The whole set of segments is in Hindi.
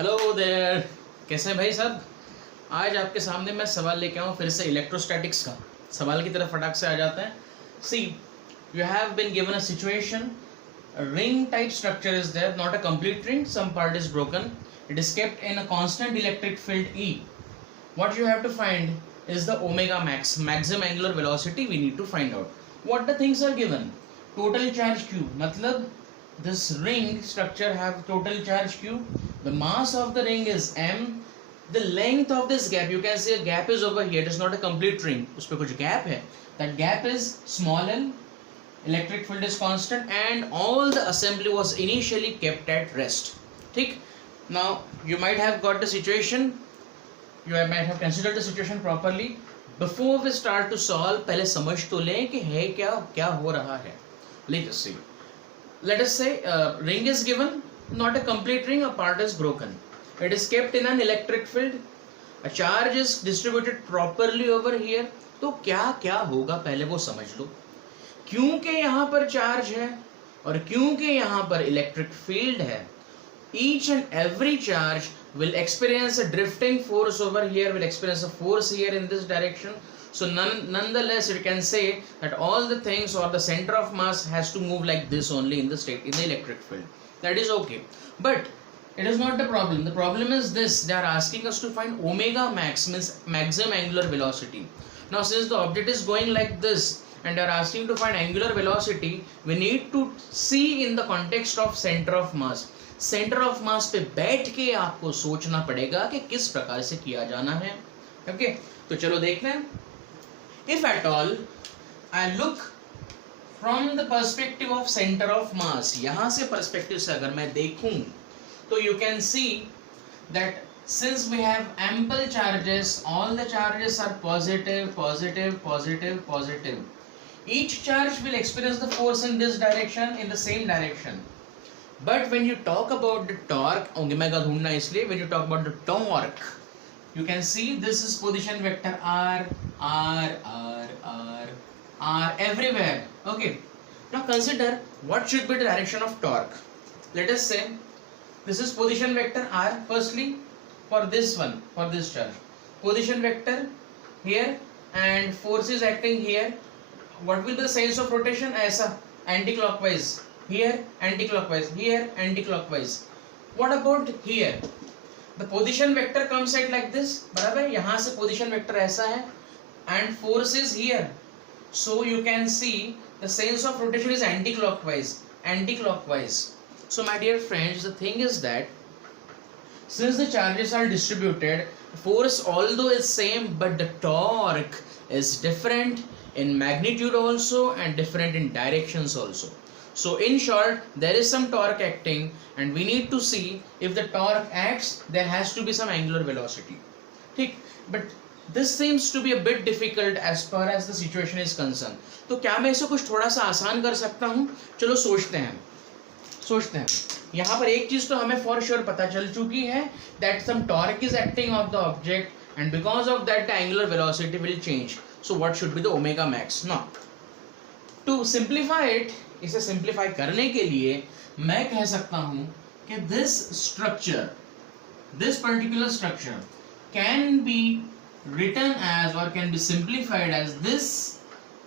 हेलो देयर, कैसे हैं भाई साहब। आज आपके सामने मैं सवाल लेके आऊँ फिर से इलेक्ट्रोस्टैटिक्स का। सवाल की तरफ फटाक से आ जाते हैं। See, you have been given a situation, ring type structure is there, not a complete ring, some part is broken, it is kept in a constant electric field E. What you have to find is the omega max, maximum angular velocity we need to find out. What the things are given? Total charge q, matlab this ring structure have total charge q, the mass of the ring is m, the length of this gap, you can see a gap is over here, it is not a complete ring, उसपे कुछ gap है, that gap is small l, electric field is constant, and all the assembly was initially kept at rest. ठीक, now you might have got the situation, you might have considered the situation properly. Before we start to solve, पहले समझ तो लें कि है क्या क्या हो रहा है. Let us see. Let us say ring is given, not a complete ring, a part is broken. It is kept in an electric field. A charge is distributed properly over here. तो क्या क्या होगा पहले वो समझ लो. क्योंकि यहाँ पर चार्ज है और क्योंकि यहाँ पर इलेक्ट्रिक फील्ड है, each and every charge will experience a drifting force over here, will experience a force here in this direction. So nonetheless you can say that all the things or the center of mass has to move like this only in the state, in the electric field. That is okay, but it is not the problem. The problem is this: they are asking us to find omega max, means maximum angular velocity. Now since the object is going like this and they are asking to find angular velocity, we need to see in the context of center of mass. Centre of मास पे बैठ के आपको सोचना पड़ेगा कि किस प्रकार से किया जाना है. ओके, तो चलो देखते हैं. If at all I look from the perspective of centre of मास, यहां से पर्सपेक्टिव से अगर मैं देखूं तो you can see that since we have ample charges, all the charges are positive, positive, positive, positive. Each charge will experience the force in this direction, in the same direction. But when you talk about the torque, omega ढूंढना इसलिए, when you talk about the torque, you can see this is position vector r, r, r, r, r everywhere. Okay. Now consider what should be the direction of torque. Let us say this is position vector r. Firstly, for this one, for this charge, position vector here and force is acting here. What will be the sense of rotation? ऐसा anti-clockwise. Here anti-clockwise, here anti-clockwise. What about here? The position vector comes at like this, बराबर. यहाँ से position vector ऐसा है and force is here, so you can see the sense of rotation is anti-clockwise, anti-clockwise. So my dear friends, the thing is that since the charges are distributed, force although is same, but the torque is different in magnitude also and different in directions also. So in short, there is some torque acting and we need to see if the torque acts, there has to be some angular velocity. ठीक, but this seems to be a bit difficult as far as the situation is concerned. तो क्या मैं इसे कुछ थोड़ा सा आसान कर सकता हूँ? चलो सोचते हैं. यहाँ पर एक चीज तो हमें for sure पता चल चुकी है that some torque is acting of the object and because of that the angular velocity will change. So what should be the omega max? Now to simplify it, इसे सिंप्लीफाई करने के लिए मैं कह सकता हूं कि this structure, this particular structure can be written as और can be simplified as this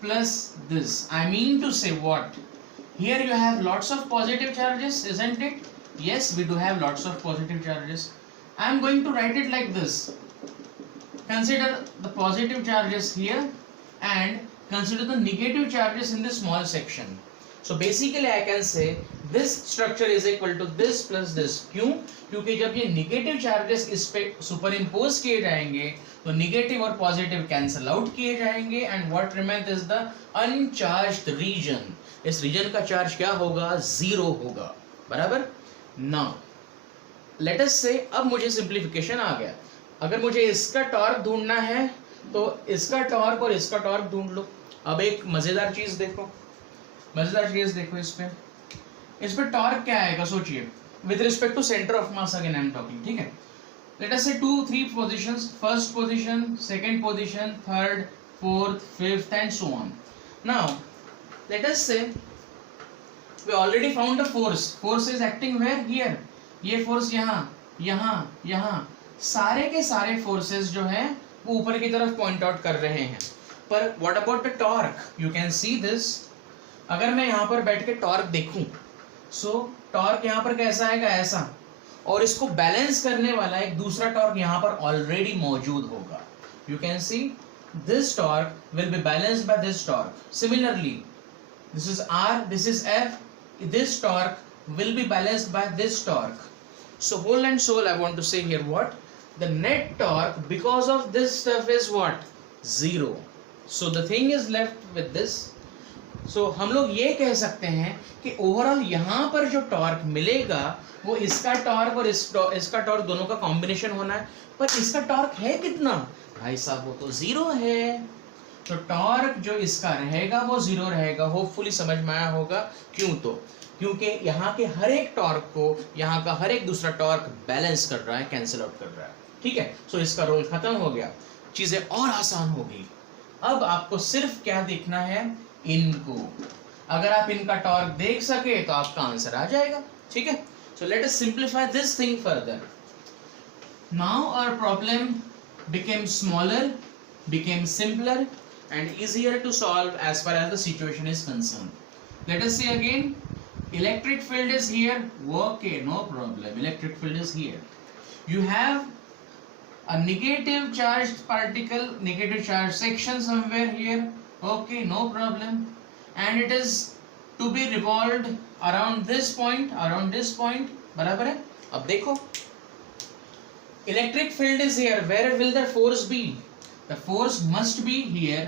plus this. I mean to say what, here you have lots of positive charges, isn't it? Yes, we do have lots of positive charges. I am going to write it like this. Consider the positive charges here and consider the negative charges in this small section. So basically I can say this structure is equal to this plus this. क्यों? क्योंकि जब ये negative charges इस पे superimpose किए जाएंगे तो negative और positive cancel out किए जाएंगे and what remains is the uncharged region. इस region का charge क्या होगा? Zero होगा, बराबर. Now let us say अब मुझे simplification आ गया. अगर मुझे इसका torque ढूंढना है तो इसका टॉर्क और इसका टॉर्क ढूंढ लो. अब एक मजेदार चीज देखो, इस पे टॉर्क क्या आएगा सोचिए, with respect to centre of mass. Again I am talking, ठीक है. Let us say 2-3 positions, first position, second position, third, fourth, fifth and so on. Now let us say we already found a force. Force is acting where? Here. ये फोर्स यहाँ यहाँ सारे के सारे फोर्सेस जो है वो ऊपर की तरफ पॉइंट आउट कर रहे हैं। पर what about the torque, you can see this. अगर मैं यहाँ पर बैठ के टॉर्क देखूं, सो टॉर्क यहाँ पर कैसा आएगा, ऐसा, और इसको बैलेंस करने वाला एक दूसरा टॉर्क यहाँ पर ऑलरेडी मौजूद होगा। You can see this torque will be balanced by this torque. Similarly this is R, this is F, this torque will be balanced by this torque. So whole and soul I want to say here what? The net torque because of this stuff is what? 0. So the thing is left with this. So हम लोग ये कह सकते हैं कि ओवरऑल यहाँ पर जो टॉर्क मिलेगा वो इसका टॉर्क और इसका टॉर्क दोनों का कॉम्बिनेशन होना है। पर इसका टॉर्क है कितना भाई साहब, वो तो 0 है। तो टॉर्क जो इसका रहेगा वो 0 रहेगा। होपफुली समझ में आया होगा। क्यों? तो क्योंकि यहाँ के हर एक टॉर्क को यहाँ का हर एक दूसरा टॉर्क बैलेंस कर रहा है, कैंसिल आउट कर रहा है। ठीक है, सो इसका रोल खत्म हो गया, चीजें और आसान हो गई। अब आपको सिर्फ क्या देखना है, इनको। अगर आप इनका टॉर्क देख सके तो आपका आंसर आ जाएगा। ठीक है, so let us simplify this thing further. Now our problem became smaller, became simpler and easier to solve as far as the situation is concerned. Let us see again. Electric field is here. Okay, no problem. Electric field is here. You have a negative charged particle, negative charged section somewhere here. Okay, no problem. And it is to be revolved around this point, बराबर है। अब देखो, electric field is here. Where will the force be? The force must be here.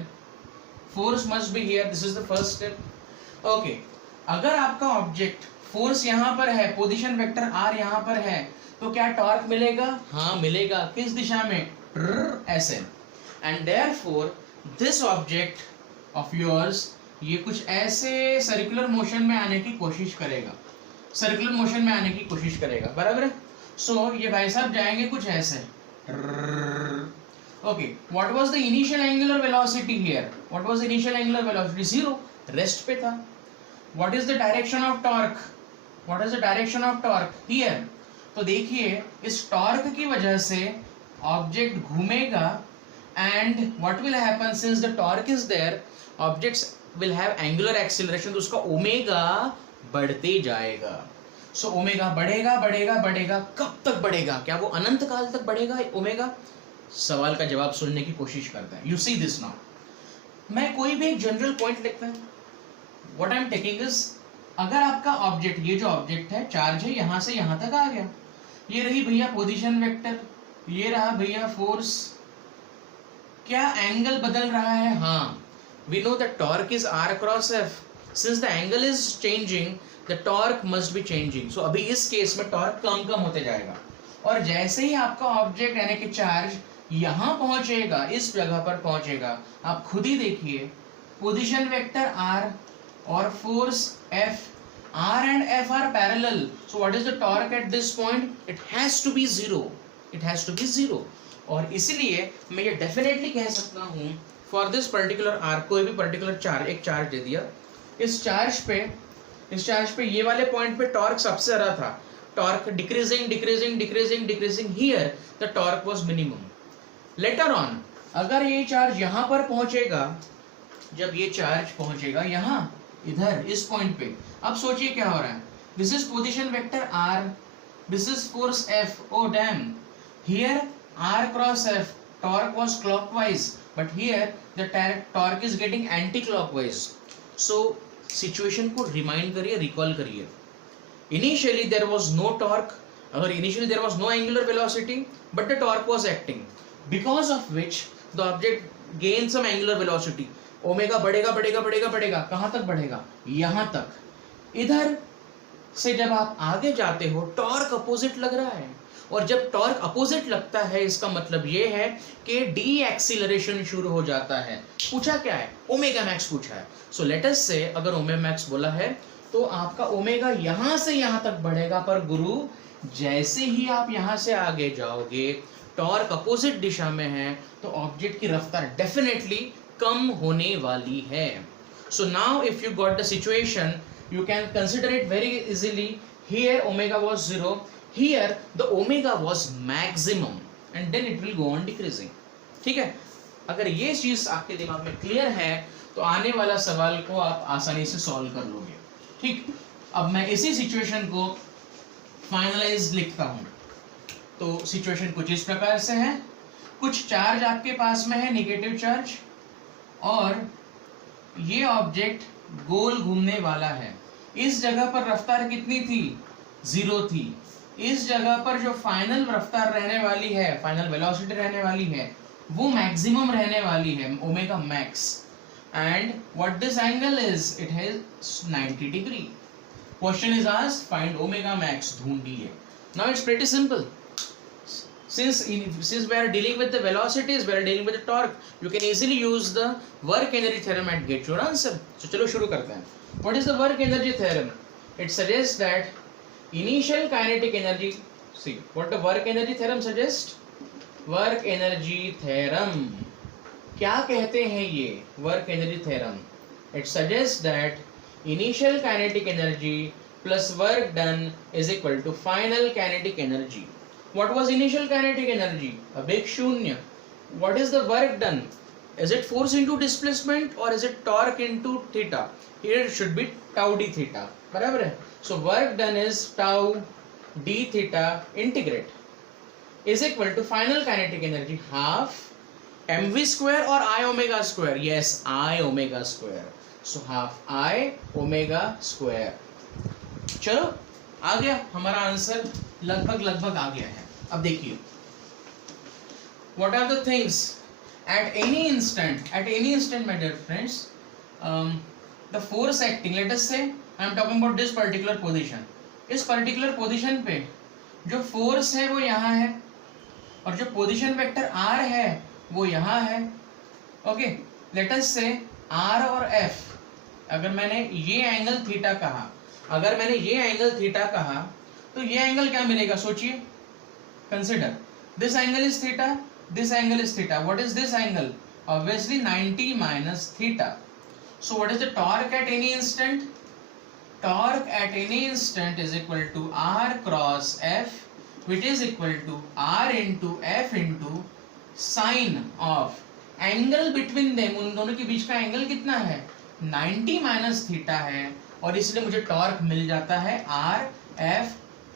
Force must be here. This is the first step. Okay. अगर आपका ऑब्जेक्ट फोर्स यहाँ पर है, पोजीशन वेक्टर r यहाँ पर है, तो क्या टॉर्क मिलेगा? हाँ मिलेगा। किस दिशा में? ऐसे। And therefore this object of yours ये कुछ ऐसे सर्कुलर मोशन में आने की कोशिश करेगा, सर्कुलर मोशन में आने की कोशिश करेगा, बराबर है। सो ये भाई साहब जाएंगे कुछ ऐसे। Okay, what was the initial angular velocity here? What was the initial angular velocity? 0. Rest पे था। What is the direction of torque? What is the direction of torque? Here. तो देखिए इस टॉर्क की वजह से ऑब्जेक्ट घूमेगा and what will happen since the torque is there, objects will have angular acceleration, तो उसका ओमेगा बढ़ते जाएगा। सो ओमेगा बढ़ेगा बढ़ेगा बढ़ेगा। कब तक बढ़ेगा? क्या वो अनंत काल तक बढ़ेगा ओमेगा? सवाल का जवाब सुनने की कोशिश करते हैं। You see this now. मैं कोई भी एक जनरल पॉइंट लिखता हूँ। What I am taking is, अगर आपका ऑब्जेक्ट, ये जो ऑब्जेक्ट है चार्ज है, यहाँ से यहाँ तक आ गया, ये रही भैया पोजीशन वेक्टर, ये रहा भैया फोर्स, क्या एंगल बदल रहा है? हाँ, we know the torque is r cross f. Since the angle is changing the torque must be changing. So अभी इस केस में टॉर्क कम होते जाएगा, और जैसे ही आपका ऑब्जेक्ट यानी कि चार्ज यहाँ पहुंचेगा, इस जगह पर पहुंचेगा, आप खुद ही देखिए, पोजीशन वेक्टर r और force f, r and f are parallel. So what is the torque at this point? It has to be 0. It has to be 0. और इसलिए मैं ये डेफिनेटली कह सकता हूँ फॉर दिस पर्टिकुलर r, कोई भी पर्टिकुलर चार्ज, एक चार्ज दे दिया, इस चार्ज पे ये वाले पॉइंट पे टॉर्क सबसे ज्यादा था, torque decreasing decreasing decreasing decreasing, here the torque was minimum. Later on अगर ये चार्ज यहाँ पर पहुंचेगा, जब ये चार्ज पहुंचेगा यहाँ इधर इस पॉइंट पे, अब सोचिए क्या हो रहा है। This is position vector r, this is force f. Oh damn, here r cross f, torque was clockwise, but here the torque is getting anti-clockwise. So situation को रिमाइंड करिए, रिकॉल करिए। Initially there was no torque, अगर initially there was no angular velocity, but the torque was acting, because of which the object gain some angular velocity. Omega बढ़ेगा बढ़ेगा बढ़ेगा बढ़ेगा, कहाँ तक बढ़ेगा? यहाँ तक। इधर से जब आप आगे जाते हो टॉर्क अपोजिट लग रहा है, और जब टॉर्क अपोजिट लगता है इसका मतलब ये है कि डी एक्सीलरेशन शुरू हो जाता है। पूछा क्या है? ओमेगा मैक्स पूछा है। सो लेट अस से अगर ओमेगा मैक्स बोला है तो आपका ओमेगा यहाँ से यहाँ तक बढ़ेगा, पर गुरु जैसे ही आप यहाँ से आगे जाओगे, टॉर्क अपोजिट दिशा में है, तो ऑब्जेक्ट की रफ्तार डेफिनेटली कम होने वाली है। So now if you got the situation, you can consider it very easily. Here omega was 0, here the omega was maximum and then it will go on decreasing. ठीक है, अगर ये चीज आपके दिमाग में क्लियर है तो आने वाला सवाल को आप आसानी से सॉल्व कर लोगे. ठीक, अब मैं इसी सिचुएशन को फाइनलाइज लिखता हूं. तो सिचुएशन कुछ इस प्रकार से है. कुछ चार्ज आपके पास में है, नेगेटिव चार्ज, और ये ऑब्जेक्ट गोल घूमने वाला है. इस जगह पर रफ्तार कितनी थी? 0 थी. इस जगह पर जो फाइनल रफ्तार रहने वाली है, फाइनल वेलोसिटी रहने वाली है, वो मैक्सिमम रहने वाली है, omega max. And what this angle is? It has 90 degree. Question is asked find omega max, ढूंढिए. Now it's pretty simple. Since we are dealing with the velocities, we are dealing with the torque, you can easily use the work energy theorem and get your answer. So चलो शुरू करते हैं. What is the work energy theorem? It suggests that initial kinetic energy. See what the work energy theorem suggests. Work energy theorem क्या कहते हैं ये work energy theorem? It suggests that initial kinetic energy plus work done is equal to final kinetic energy. What was initial kinetic energy? A big शून्य. What is the work done? Is it force into displacement or is it torque into theta? Here it should be tau d theta. बराबर है. So work done is tau d theta integrate is equal to final kinetic energy half mv square or I omega square. Yes, I omega square. So half I omega square. चलो आ गया हमारा आंसर, लगभग आ गया है. अब देखिए, what are the things at any instant my dear friends, the force acting, let us say I am talking about this particular position. इस particular position पे जो force है वो यहाँ है और जो position vector r है वो यहाँ है. okay, let us say r और f, अगर मैंने ये एंगल थीटा कहा, तो ये एंगल क्या मिलेगा? सोचिए, consider this angle is theta, this angle is theta. What is this angle? Obviously 90 minus theta. So what is the torque at any instant? Torque at any instant is equal to r cross f, which is equal to r into f into sine of angle between them. उन दोनों के बीच का एंगल कितना है? 90 minus theta है, और इसलिए मुझे टॉर्क मिल जाता है r f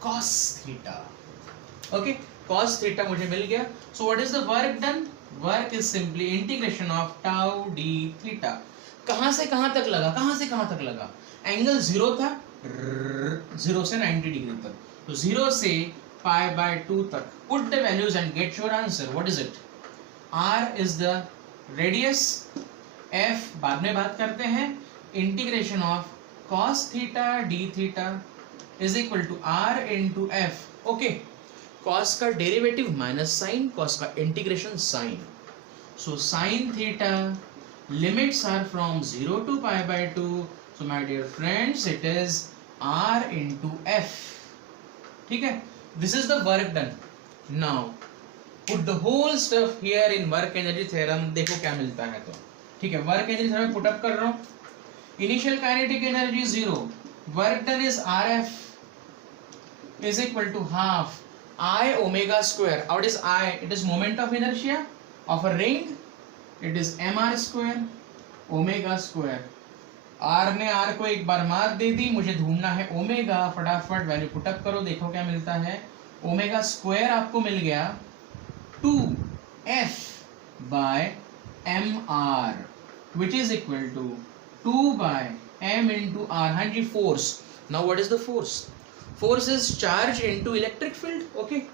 cos theta. Okay, cos theta मुझे मिल गया. So what is the work done? Work is simply integration of tau d theta. कहाँ से कहाँ तक लगा? एंगल 0 था, 0 से 90 डिग्री तक. तो 0 से π/2 तक. Put the values and get your answer. What is it? R is the radius, F बाद में बात करते हैं. Integration of cos theta d theta is equal to R into F. Okay. cos का डेरिवेटिव माइनस साइन, cos का integration sine. So sine theta limits are from 0 to π/2. So my dear friends, it is r into f. ठीक है, this is the work done. Now put the whole stuff here in work energy theorem. देखो क्या मिलता है. तो ठीक है, work energy theorem put up कर रहा हूँ. Initial kinetic energy 0, work done is rf is equal to half I omega square. What is I? It is moment of inertia of a ring. It is mr square omega square. R ने R को एक बार मार दे दी, मुझे ढूंढना है ओमेगा. फटाफट वैल्यू पुटअप करो, देखो क्या मिलता है. ओमेगा स्क्वायर आपको मिल गया 2f by mr which is equal to 2 by m into r. हाँ जी, force. Now what is the force? Force is charge into electric field. Okay,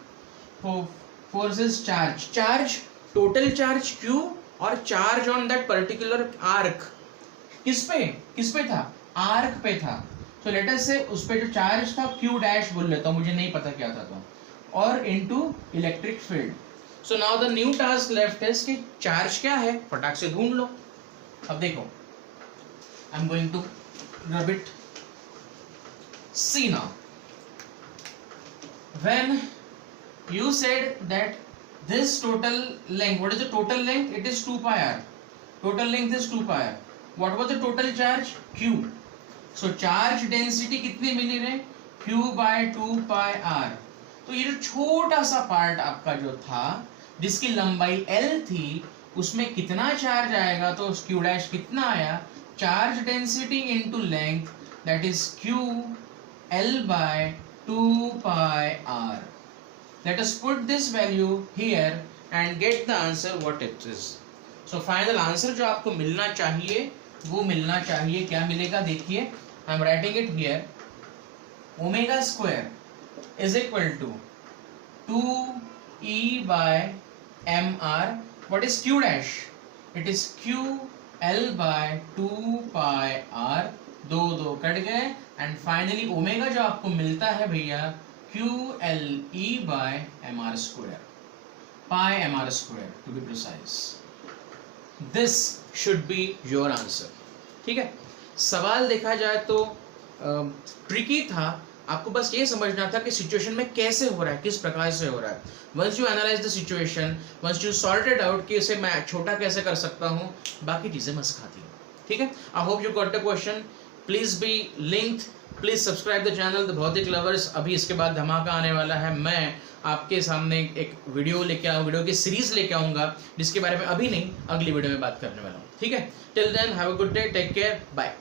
force is charge, total charge q और charge on that particular arc. किस पे था? arc पे था. So let us say उस पे जो charge था q dash बोल लेता हूँ, मुझे नहीं पता क्या था तो, और into electric field. So now the new task left is कि charge क्या है, फटाक से ढूंढ लो. अब देखो, I'm going to rub it. See now. When you said that this total length, what is the total length? It is 2 pi r. Total length is 2 pi r. What was the total charge? Q. So charge density कितनी मिली रे? Q by 2 pi r. तो ये जो छोटा सा पार्ट आपका जो था जिसकी लंबाई L थी उसमें कितना चार्ज आएगा, तो Q डैश कितना आया, charge density into length that is Q L by 2 pi r. Let us put this value here and get the answer what it is. So final answer जो आपको मिलना चाहिए वो मिलना चाहिए, क्या मिलेगा देखिए, I am writing it here. Omega square is equal to 2e by mr. What is Q dash? It is Q L by 2 pi r. दो दो कट गए एंड फाइनली ओमेगा जो आपको मिलता है भैया Q L E by mr square, pi mr square to be precise. This should be your answer. ठीक है, सवाल देखा जाए तो ट्रिकी था, आपको बस ये समझना था कि सिचुएशन में कैसे हो रहा है, किस प्रकार से हो रहा है. Once you analyse the situation, once you sort it out कि इसे मैं छोटा कैसे कर सकता हूँ, बाकी चीजें मस्त खाती हैं. ठीक है, I hope you got the question. Please be linked, please subscribe the channel the भौतिक लवर्स. अभी इसके बाद धमाका आने वाला है, मैं आपके सामने एक वीडियो लेके आऊँ, वीडियो की सीरीज लेके आऊँगा जिसके बारे में अभी नहीं अगली वीडियो में बात करने वाला हूँ. ठीक है, till then have a good day, take care, bye.